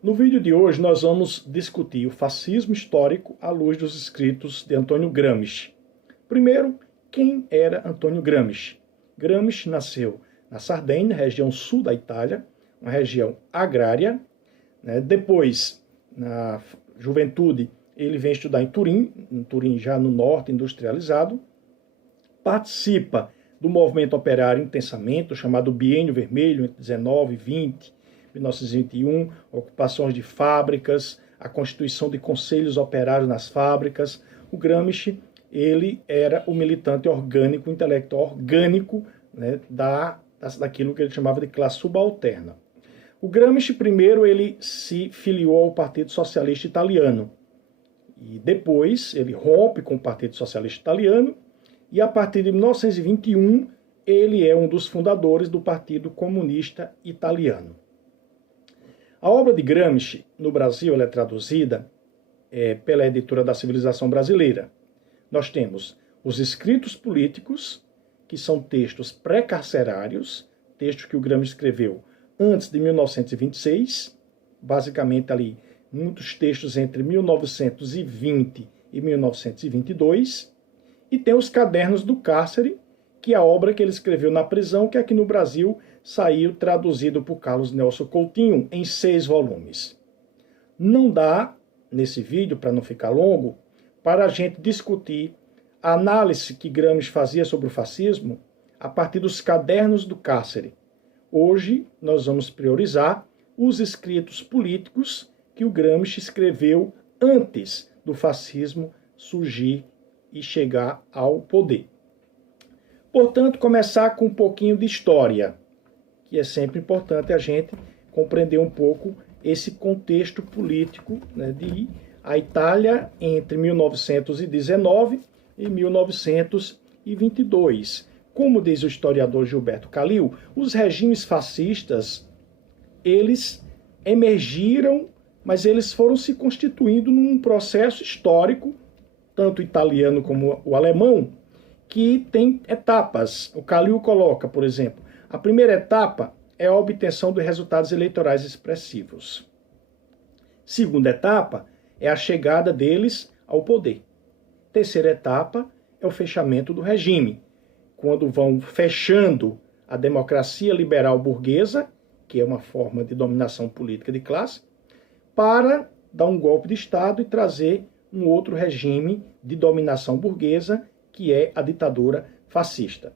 No vídeo de hoje nós vamos discutir o fascismo histórico à luz dos escritos de Antônio Gramsci. Primeiro, quem era Antônio Gramsci? Gramsci nasceu na Sardenha, região sul da Itália, uma região agrária. Depois, na juventude, ele vem estudar em Turim já no norte industrializado. Participa do movimento operário intensamente, chamado Biênio Vermelho, entre 19 e 20, 1921, ocupações de fábricas, a constituição de conselhos operários nas fábricas. O Gramsci, ele era o militante orgânico, o intelectual orgânico, daquilo que ele chamava de classe subalterna. O Gramsci, primeiro, ele se filiou ao Partido Socialista Italiano. E depois ele rompe com o Partido Socialista Italiano e a partir de 1921 ele é um dos fundadores do Partido Comunista Italiano. A obra de Gramsci no Brasil ela é traduzida pela editora da Civilização Brasileira. Nós temos os escritos políticos, que são textos pré-carcerários, textos que o Gramsci escreveu antes de 1926, basicamente ali muitos textos entre 1920 e 1922, e tem os Cadernos do Cárcere, que é a obra que ele escreveu na prisão, que aqui no Brasil saiu traduzido por Carlos Nelson Coutinho em 6 volumes. Não dá, nesse vídeo, para não ficar longo, para a gente discutir a análise que Gramsci fazia sobre o fascismo a partir dos Cadernos do Cárcere. Hoje nós vamos priorizar os escritos políticos que o Gramsci escreveu antes do fascismo surgir e chegar ao poder. Portanto, começar com um pouquinho de história, que é sempre importante a gente compreender um pouco esse contexto político de a Itália entre 1919 e 1922. Como diz o historiador Gilberto Calil, os regimes fascistas, eles emergiram, mas eles foram se constituindo num processo histórico, tanto italiano como o alemão, que tem etapas. O Calil coloca, por exemplo, a primeira etapa é a obtenção de resultados eleitorais expressivos. Segunda etapa é a chegada deles ao poder. Terceira etapa é o fechamento do regime, quando vão fechando a democracia liberal burguesa, que é uma forma de dominação política de classe, para dar um golpe de Estado e trazer um outro regime de dominação burguesa, que é a ditadura fascista.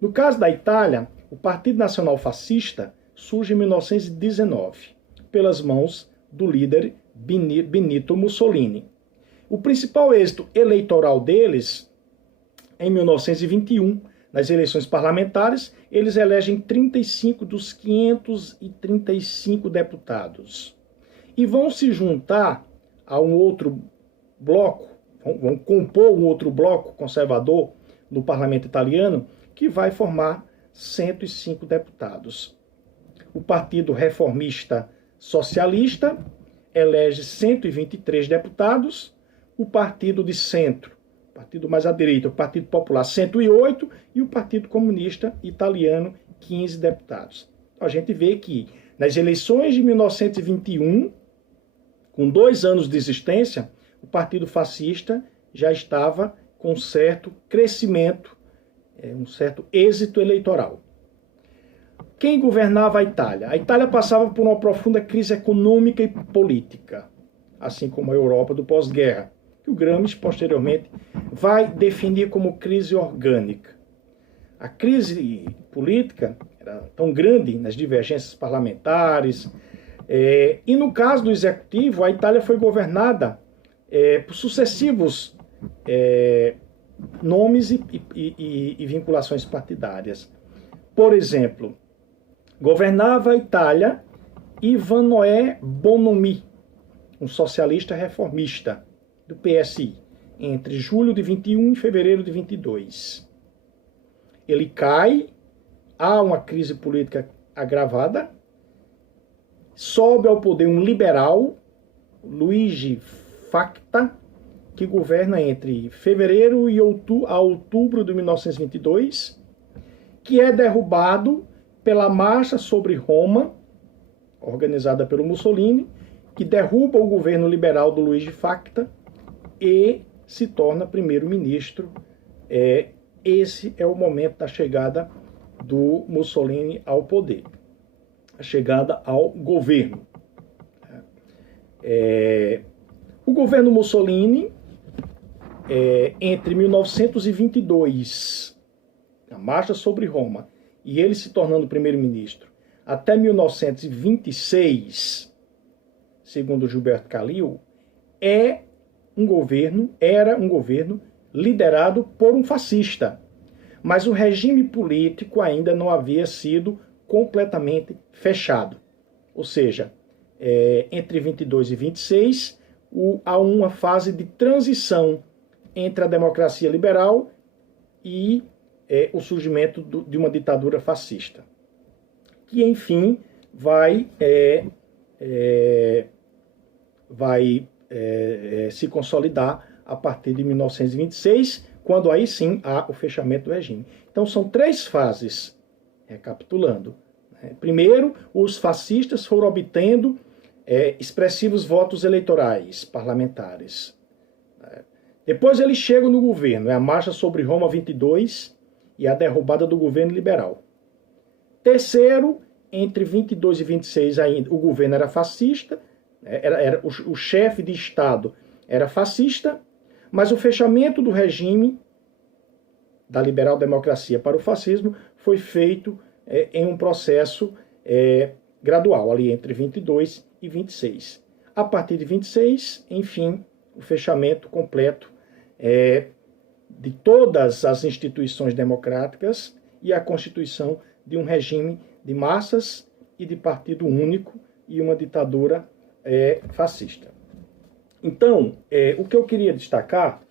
No caso da Itália, o Partido Nacional Fascista surge em 1919, pelas mãos do líder Benito Mussolini. O principal êxito eleitoral deles, em 1921, nas eleições parlamentares, eles elegem 35 dos 535 deputados. E vão se juntar a um outro bloco, vão compor um outro bloco conservador no parlamento italiano, que vai formar 105 deputados. O Partido Reformista Socialista elege 123 deputados, o Partido de Centro, o partido mais à direita, o Partido Popular, 108, e o Partido Comunista Italiano, 15 deputados. A gente vê que nas eleições de 1921, com 2 anos de existência, o Partido Fascista já estava com um certo crescimento, um certo êxito eleitoral. Quem governava a Itália? A Itália passava por uma profunda crise econômica e política, assim como a Europa do pós-guerra, que o Gramsci, posteriormente, vai definir como crise orgânica. A crise política era tão grande nas divergências parlamentares, e no caso do executivo, a Itália foi governada por sucessivos nomes e vinculações partidárias. Por exemplo, governava a Itália Ivan Noè Bonomi, um socialista reformista do PSI, entre julho de 21 e fevereiro de 22. Ele cai, há uma crise política agravada, sobe ao poder um liberal, Luigi Facta, que governa entre fevereiro e outubro de 1922, que é derrubado pela Marcha sobre Roma, organizada pelo Mussolini, que derruba o governo liberal do Luiz de Facta e se torna primeiro-ministro. Esse é o momento da chegada do Mussolini ao poder, a chegada ao governo. O governo Mussolini, entre 1922, a marcha sobre Roma, e ele se tornando primeiro-ministro, até 1926, segundo Gilberto Khalil, era um governo liderado por um fascista. Mas o regime político ainda não havia sido completamente fechado. Ou seja, entre 22 e 26, há uma fase de transição entre a democracia liberal e o surgimento de uma ditadura fascista, que, enfim, vai se consolidar a partir de 1926, quando aí sim há o fechamento do regime. Então são 3 fases, recapitulando. Primeiro, os fascistas foram obtendo expressivos votos eleitorais parlamentares. Depois eles chegam no governo, a marcha sobre Roma 22 e a derrubada do governo liberal. Terceiro, entre 22 e 26 ainda, o governo era fascista, o chefe de Estado era fascista, mas o fechamento do regime da liberal-democracia para o fascismo foi feito em um processo gradual, ali entre 22 e 26. A partir de 26, enfim, o fechamento completo de todas as instituições democráticas e a constituição de um regime de massas e de partido único e uma ditadura fascista. Então, o que eu queria destacar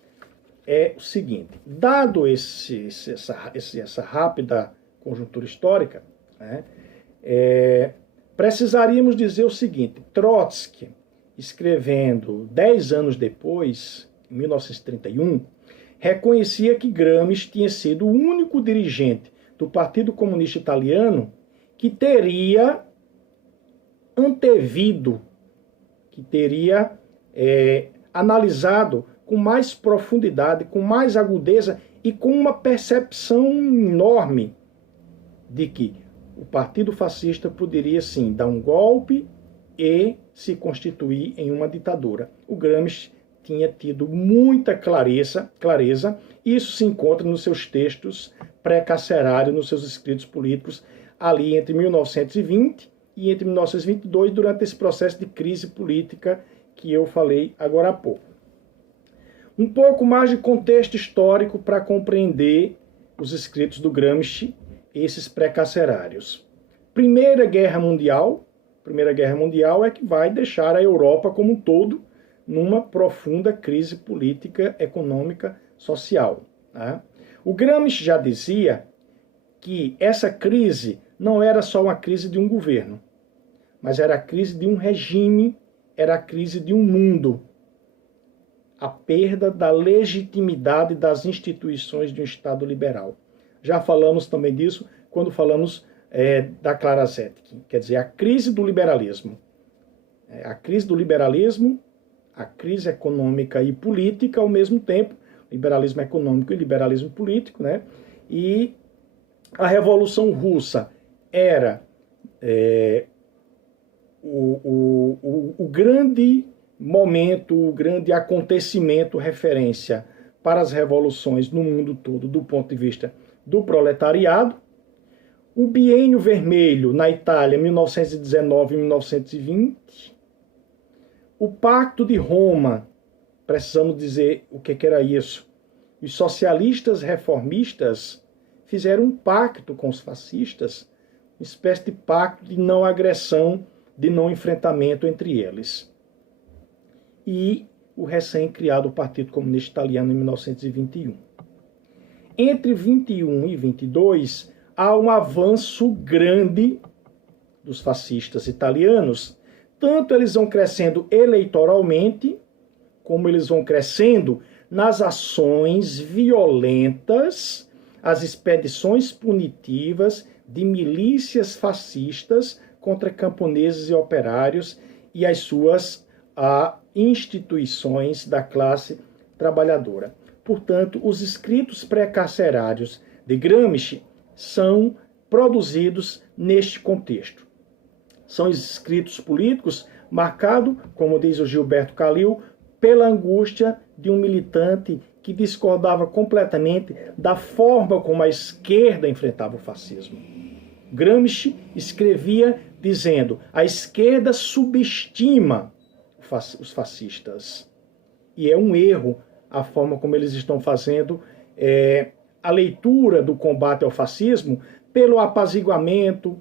é o seguinte: dado essa rápida conjuntura histórica, precisaríamos dizer o seguinte: Trotsky, escrevendo 10 anos depois, em 1931, reconhecia que Gramsci tinha sido o único dirigente do Partido Comunista Italiano que teria antevido, que teria analisado com mais profundidade, com mais agudeza e com uma percepção enorme de que o Partido Fascista poderia sim dar um golpe e se constituir em uma ditadura. O Gramsci tinha tido muita clareza, e isso se encontra nos seus textos pré-carcerários, nos seus escritos políticos, ali entre 1920 e entre 1922, durante esse processo de crise política que eu falei agora há pouco. Um pouco mais de contexto histórico para compreender os escritos do Gramsci, esses pré-carcerários. Primeira Guerra Mundial é que vai deixar a Europa como um todo numa profunda crise política, econômica, social. O Gramsci já dizia que essa crise não era só uma crise de um governo, mas era a crise de um regime, era a crise de um mundo. A perda da legitimidade das instituições de um Estado liberal. Já falamos também disso quando falamos da Clara Zetkin, quer dizer, a crise do liberalismo. A crise do liberalismo, a crise econômica e política ao mesmo tempo, liberalismo econômico e liberalismo político, né? E a Revolução Russa era o grande momento, o grande acontecimento, referência para as revoluções no mundo todo, do ponto de vista do proletariado. O Biênio Vermelho na Itália, 1919 e 1920. O Pacto de Roma, precisamos dizer o que era isso. Os socialistas reformistas fizeram um pacto com os fascistas, uma espécie de pacto de não agressão, de não enfrentamento entre eles. E o recém-criado Partido Comunista Italiano em 1921. Entre 21 e 22, há um avanço grande dos fascistas italianos. Tanto eles vão crescendo eleitoralmente, como eles vão crescendo nas ações violentas, as expedições punitivas de milícias fascistas contra camponeses e operários e as suas instituições da classe trabalhadora. Portanto, os escritos pré-carcerários de Gramsci são produzidos neste contexto. São escritos políticos marcados, como diz o Gilberto Calil, pela angústia de um militante que discordava completamente da forma como a esquerda enfrentava o fascismo. Gramsci escrevia dizendo: a esquerda subestima os fascistas. E é um erro a forma como eles estão fazendo a leitura do combate ao fascismo pelo apaziguamento,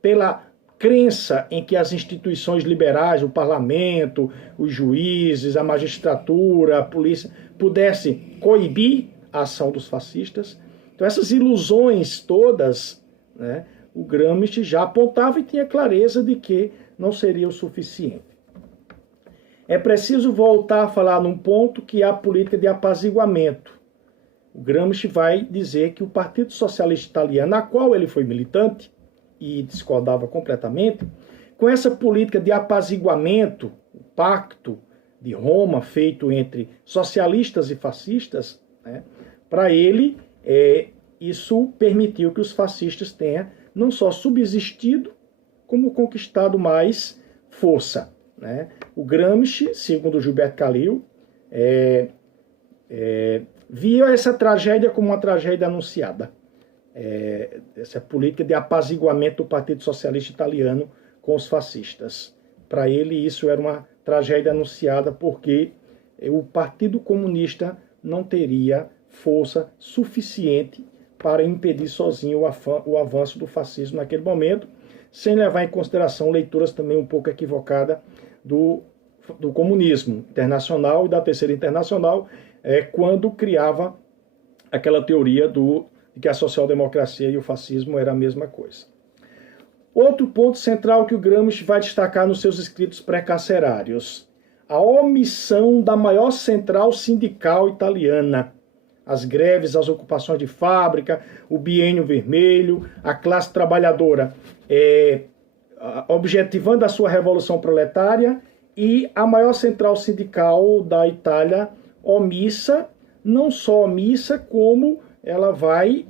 pela crença em que as instituições liberais, o parlamento, os juízes, a magistratura, a polícia, pudessem coibir a ação dos fascistas. Então essas ilusões todas, né, o Gramsci já apontava e tinha clareza de que não seria o suficiente. É preciso voltar a falar num ponto que é a política de apaziguamento. O Gramsci vai dizer que o Partido Socialista Italiano, na qual ele foi militante e discordava completamente, com essa política de apaziguamento, o pacto de Roma feito entre socialistas e fascistas, né, para ele isso permitiu que os fascistas tenham não só subsistido, como conquistado mais força. Né? O Gramsci, segundo Gilberto Calil, via essa tragédia como uma tragédia anunciada. Essa política de apaziguamento do Partido Socialista Italiano com os fascistas. Para ele, isso era uma tragédia anunciada porque o Partido Comunista não teria força suficiente para impedir sozinho o avanço do fascismo naquele momento, sem levar em consideração leituras também um pouco equivocadas do comunismo internacional e da Terceira Internacional, quando criava aquela teoria de que a social-democracia e o fascismo era a mesma coisa. Outro ponto central que o Gramsci vai destacar nos seus escritos pré-carcerários: a omissão da maior central sindical italiana. As greves, as ocupações de fábrica, o biênio vermelho, a classe trabalhadora objetivando a sua revolução proletária, e a maior central sindical da Itália omissa, não só omissa, como ela vai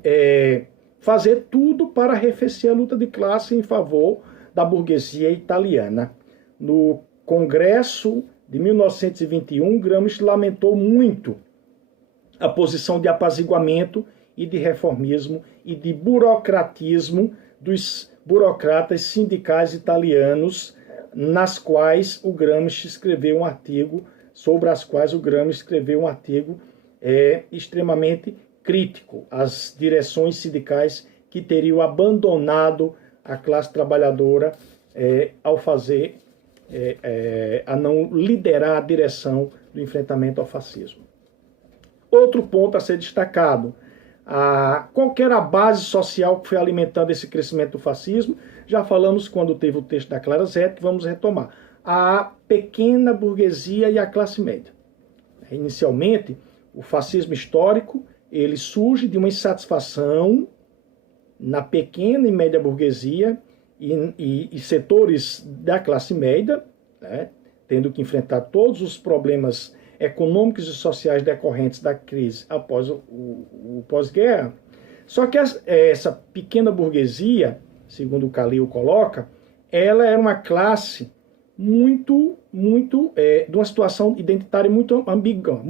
fazer tudo para arrefecer a luta de classe em favor da burguesia italiana. No Congresso de 1921, Gramsci lamentou muito a posição de apaziguamento e de reformismo e de burocratismo dos burocratas sindicais italianos, nas quais o Gramsci escreveu um artigo, sobre as quais o Gramsci escreveu um artigo extremamente crítico às direções sindicais que teriam abandonado a classe trabalhadora ao fazer, a não liderar a direção do enfrentamento ao fascismo. Outro ponto a ser destacado: qual era a base social que foi alimentando esse crescimento do fascismo? Já falamos quando teve o texto da Clara Zetkin, vamos retomar. A pequena burguesia e a classe média. Inicialmente, o fascismo histórico ele surge de uma insatisfação na pequena e média burguesia e setores da classe média, né, tendo que enfrentar todos os problemas econômicos e sociais decorrentes da crise após o pós-guerra. Só que essa pequena burguesia, segundo o Calil coloca, ela era uma classe muito de uma situação identitária muito ambígua,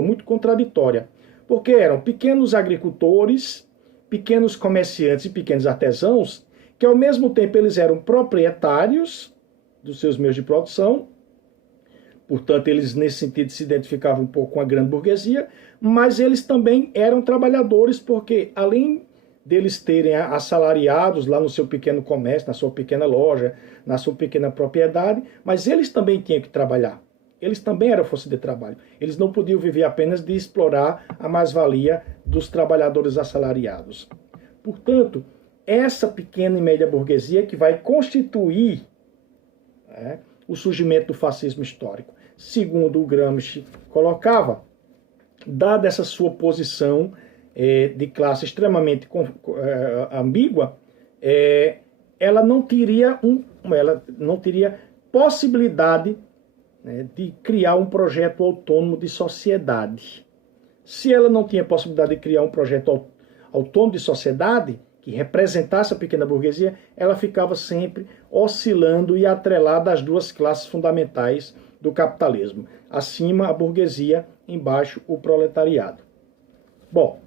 muito contraditória, porque eram pequenos agricultores, pequenos comerciantes e pequenos artesãos, que ao mesmo tempo eles eram proprietários dos seus meios de produção. Portanto, eles, nesse sentido, se identificavam um pouco com a grande burguesia, mas eles também eram trabalhadores, porque, além deles terem assalariados lá no seu pequeno comércio, na sua pequena loja, na sua pequena propriedade, mas eles também tinham que trabalhar. Eles também eram força de trabalho. Eles não podiam viver apenas de explorar a mais-valia dos trabalhadores assalariados. Portanto, essa pequena e média burguesia que vai constituir o surgimento do fascismo histórico. Segundo o Gramsci colocava, dada essa sua posição de classe extremamente ambígua, ela não teria possibilidade, né, de criar um projeto autônomo de sociedade. Se ela não tinha possibilidade de criar um projeto autônomo de sociedade, que representasse a pequena burguesia, ela ficava sempre oscilando e atrelada às duas classes fundamentais do capitalismo. Acima, a burguesia, embaixo, o proletariado. Bom,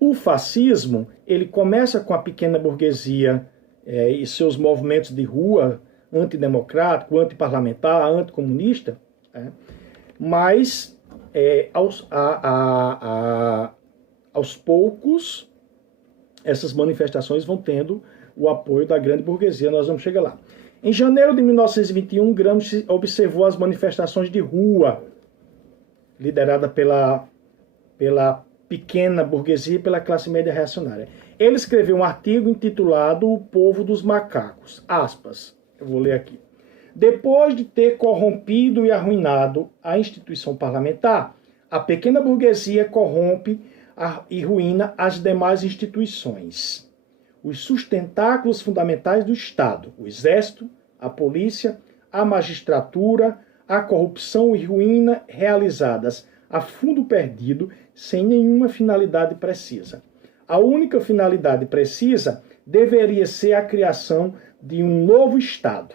o fascismo, ele começa com a pequena burguesia e seus movimentos de rua, antidemocrático, antiparlamentar, anticomunista, mas aos poucos essas manifestações vão tendo o apoio da grande burguesia. Nós vamos chegar lá. Em janeiro de 1921, Gramsci observou as manifestações de rua, liderada pela pequena burguesia e pela classe média reacionária. Ele escreveu um artigo intitulado O Povo dos Macacos. Aspas, eu vou ler aqui. Depois de ter corrompido e arruinado a instituição parlamentar, a pequena burguesia corrompe e ruína as demais instituições. Os sustentáculos fundamentais do Estado, o Exército, a Polícia, a Magistratura, a corrupção e ruína realizadas a fundo perdido, sem nenhuma finalidade precisa. A única finalidade precisa deveria ser a criação de um novo Estado.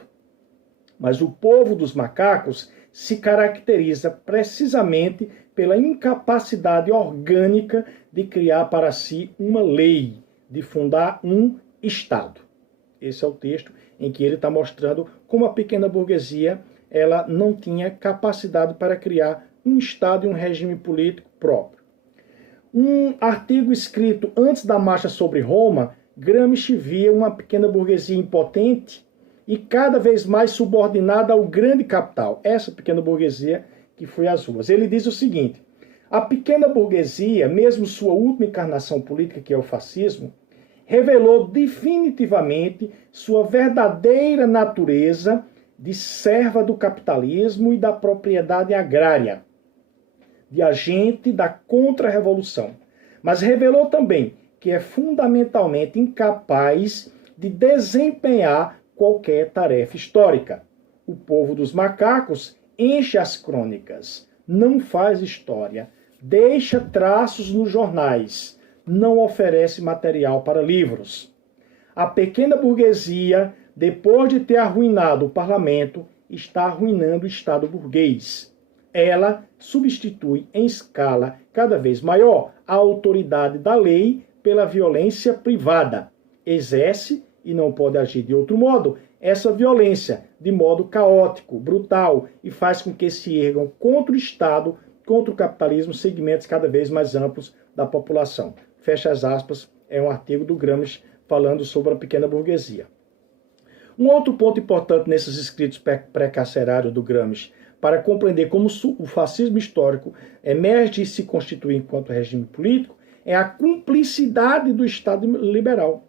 Mas o povo dos macacos se caracteriza precisamente pela incapacidade orgânica de criar para si uma lei, de fundar um Estado. Esse é o texto em que ele está mostrando como a pequena burguesia ela não tinha capacidade para criar um Estado e um regime político próprio. Um artigo escrito antes da Marcha sobre Roma, Gramsci via uma pequena burguesia impotente e cada vez mais subordinada ao grande capital. Essa pequena burguesia que foi às ruas. Ele diz o seguinte: a pequena burguesia, mesmo sua última encarnação política, que é o fascismo, revelou definitivamente sua verdadeira natureza de serva do capitalismo e da propriedade agrária, de agente da contra-revolução. Mas revelou também que é fundamentalmente incapaz de desempenhar qualquer tarefa histórica. O povo dos macacos enche as crônicas, não faz história, deixa traços nos jornais, não oferece material para livros. A pequena burguesia, depois de ter arruinado o parlamento, está arruinando o Estado burguês. Ela substitui em escala cada vez maior a autoridade da lei pela violência privada. Exerce, e não pode agir de outro modo, essa violência de modo caótico, brutal, e faz com que se ergam contra o Estado, contra o capitalismo, segmentos cada vez mais amplos da população. Fecha as aspas, é um artigo do Gramsci falando sobre a pequena burguesia. Um outro ponto importante nesses escritos pré-carcerários do Gramsci, para compreender como o fascismo histórico emerge e se constitui enquanto regime político, é a cumplicidade do Estado liberal,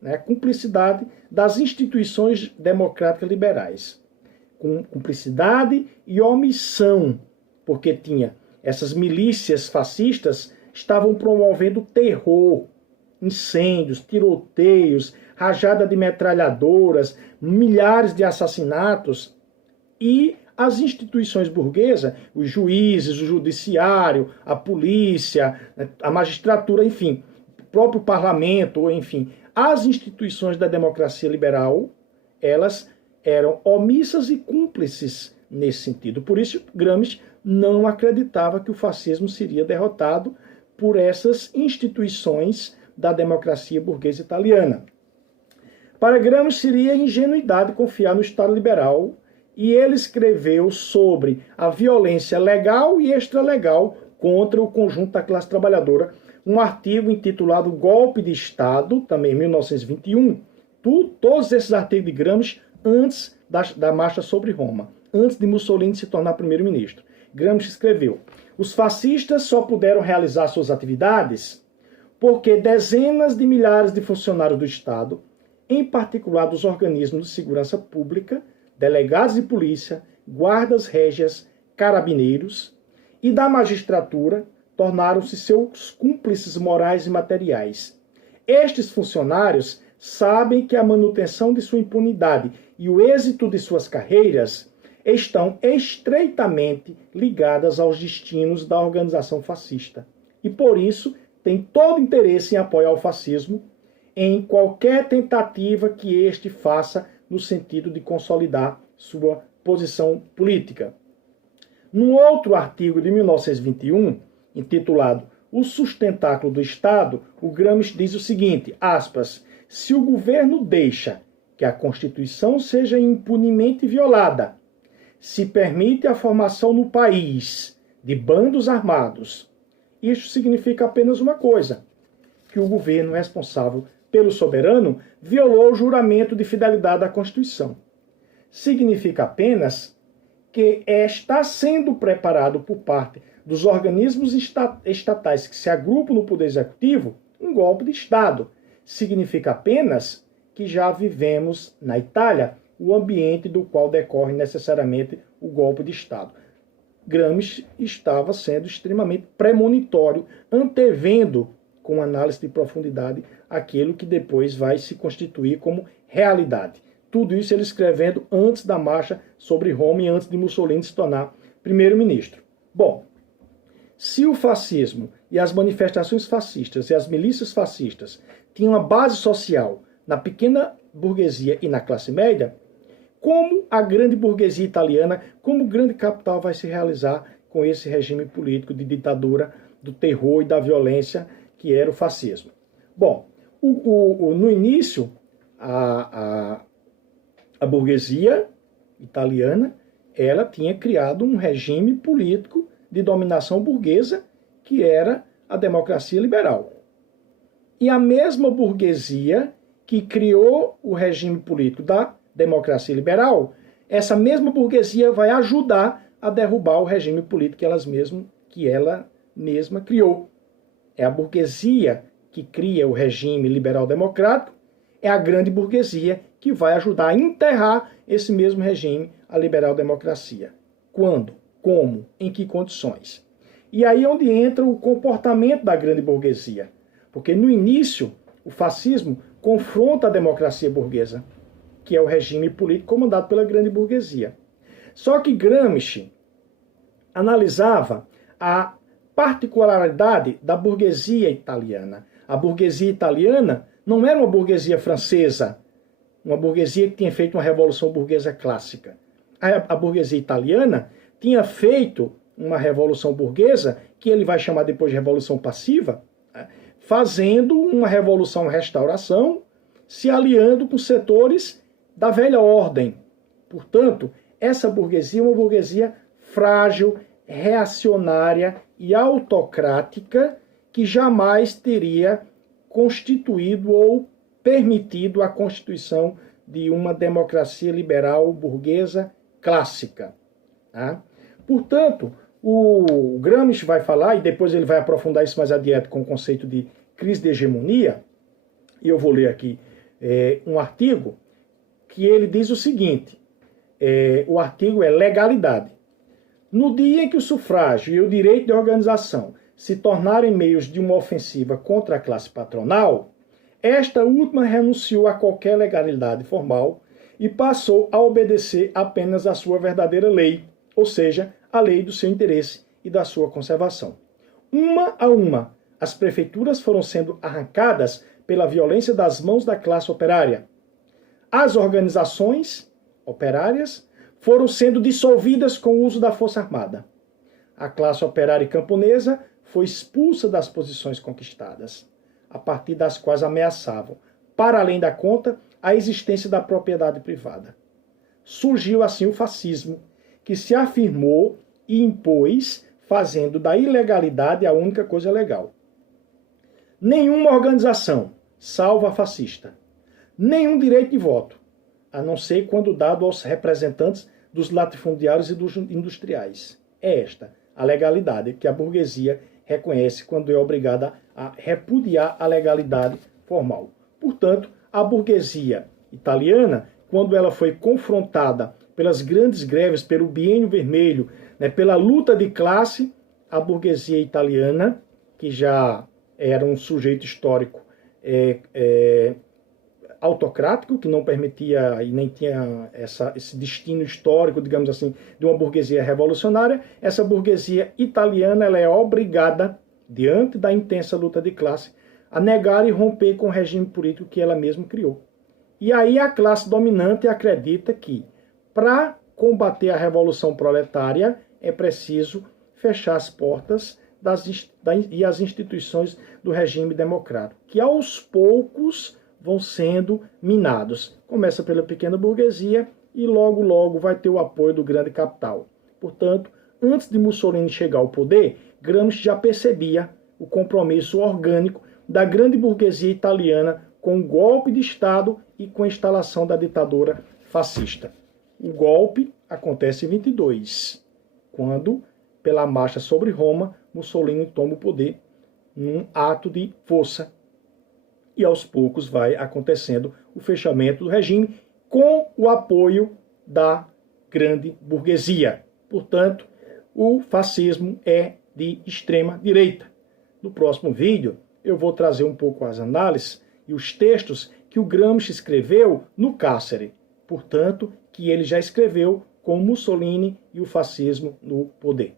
né? A cumplicidade das instituições democráticas liberais. Cumplicidade e omissão, porque tinha essas milícias fascistas estavam promovendo terror, incêndios, tiroteios, rajada de metralhadoras, milhares de assassinatos, e as instituições burguesas, os juízes, o judiciário, a polícia, a magistratura, enfim, o próprio parlamento, enfim, as instituições da democracia liberal, elas eram omissas e cúmplices nesse sentido. Por isso, Gramsci não acreditava que o fascismo seria derrotado por essas instituições da democracia burguesa italiana. Para Gramsci seria ingenuidade confiar no Estado liberal, e ele escreveu sobre a violência legal e extralegal contra o conjunto da classe trabalhadora, um artigo intitulado Golpe de Estado, também em 1921. Todos esses artigos de Gramsci antes da Marcha sobre Roma, antes de Mussolini se tornar primeiro-ministro. Gramsci escreveu: os fascistas só puderam realizar suas atividades porque dezenas de milhares de funcionários do Estado, em particular dos organismos de segurança pública, delegados de polícia, guardas régias, carabineiros e da magistratura, tornaram-se seus cúmplices morais e materiais. Estes funcionários sabem que a manutenção de sua impunidade e o êxito de suas carreiras estão estreitamente ligadas aos destinos da organização fascista. E por isso têm todo interesse em apoiar o fascismo em qualquer tentativa que este faça no sentido de consolidar sua posição política. Num outro artigo de 1921, intitulado O Sustentáculo do Estado, o Gramsci diz o seguinte, aspas, se o governo deixa que a Constituição seja impunemente violada, se permite a formação no país de bandos armados, isso significa apenas uma coisa, que o governo responsável pelo soberano violou o juramento de fidelidade à Constituição. Significa apenas que está sendo preparado por parte dos organismos estatais que se agrupam no Poder Executivo um golpe de Estado. Significa apenas que já vivemos na Itália o ambiente do qual decorre necessariamente o golpe de Estado. Gramsci estava sendo extremamente premonitório, antevendo com análise de profundidade aquilo que depois vai se constituir como realidade. Tudo isso ele escrevendo antes da marcha sobre Roma e antes de Mussolini se tornar primeiro-ministro. Bom, se o fascismo e as manifestações fascistas e as milícias fascistas tinham uma base social na pequena burguesia e na classe média, como a grande burguesia italiana, como o grande capital vai se realizar com esse regime político de ditadura, do terror e da violência que era o fascismo? Bom, no início, a burguesia italiana ela tinha criado um regime político de dominação burguesa que era a democracia liberal. E a mesma burguesia que criou o regime político da democracia liberal, essa mesma burguesia vai ajudar a derrubar o regime político que ela mesma criou. É a burguesia que cria o regime liberal-democrático, é a grande burguesia que vai ajudar a enterrar esse mesmo regime, a liberal-democracia. Quando? Como? Em que condições? E aí é onde entra o comportamento da grande burguesia. Porque no início, o fascismo confronta a democracia burguesa, que é o regime político comandado pela grande burguesia. Só que Gramsci analisava a particularidade da burguesia italiana. A burguesia italiana não era uma burguesia francesa, uma burguesia que tinha feito uma revolução burguesa clássica. A burguesia italiana tinha feito uma revolução burguesa, que ele vai chamar depois de revolução passiva, fazendo uma revolução-restauração, se aliando com setores da velha ordem. Portanto, essa burguesia é uma burguesia frágil, reacionária e autocrática que jamais teria constituído ou permitido a constituição de uma democracia liberal burguesa clássica. Tá? Portanto, o Gramsci vai falar, e depois ele vai aprofundar isso mais adiante com o conceito de crise de hegemonia, e eu vou ler aqui um artigo, que ele diz o seguinte, o artigo é legalidade. No dia em que o sufrágio e o direito de organização se tornarem meios de uma ofensiva contra a classe patronal, esta última renunciou a qualquer legalidade formal e passou a obedecer apenas à sua verdadeira lei, ou seja, a lei do seu interesse e da sua conservação. Uma a uma, as prefeituras foram sendo arrancadas pela violência das mãos da classe operária. As organizações operárias foram sendo dissolvidas com o uso da força armada. A classe operária e camponesa foi expulsa das posições conquistadas, a partir das quais ameaçavam, para além da conta, a existência da propriedade privada. Surgiu assim o fascismo, que se afirmou e impôs, fazendo da ilegalidade a única coisa legal. Nenhuma organização, salvo a fascista, nenhum direito de voto, a não ser quando dado aos representantes dos latifundiários e dos industriais. É esta a legalidade que a burguesia reconhece quando é obrigada a repudiar a legalidade formal. Portanto, a burguesia italiana, quando ela foi confrontada pelas grandes greves, pelo Biênio Vermelho, pela luta de classe, a burguesia italiana, que já era um sujeito histórico autocrático, que não permitia e nem tinha esse destino histórico, digamos assim, de uma burguesia revolucionária. Essa burguesia italiana ela é obrigada, diante da intensa luta de classe, a negar e romper com o regime político que ela mesma criou. E aí a classe dominante acredita que, para combater a revolução proletária, é preciso fechar as portas e as instituições do regime democrático, que aos poucos vão sendo minados. Começa pela pequena burguesia e logo, logo vai ter o apoio do grande capital. Portanto, antes de Mussolini chegar ao poder, Gramsci já percebia o compromisso orgânico da grande burguesia italiana com o golpe de Estado e com a instalação da ditadura fascista. O golpe acontece em 22, quando, pela marcha sobre Roma, Mussolini toma o poder num ato de força. E aos poucos vai acontecendo o fechamento do regime com o apoio da grande burguesia. Portanto, o fascismo é de extrema direita. No próximo vídeo, eu vou trazer um pouco as análises e os textos que o Gramsci escreveu no cárcere. Portanto, que ele já escreveu com Mussolini e o fascismo no poder.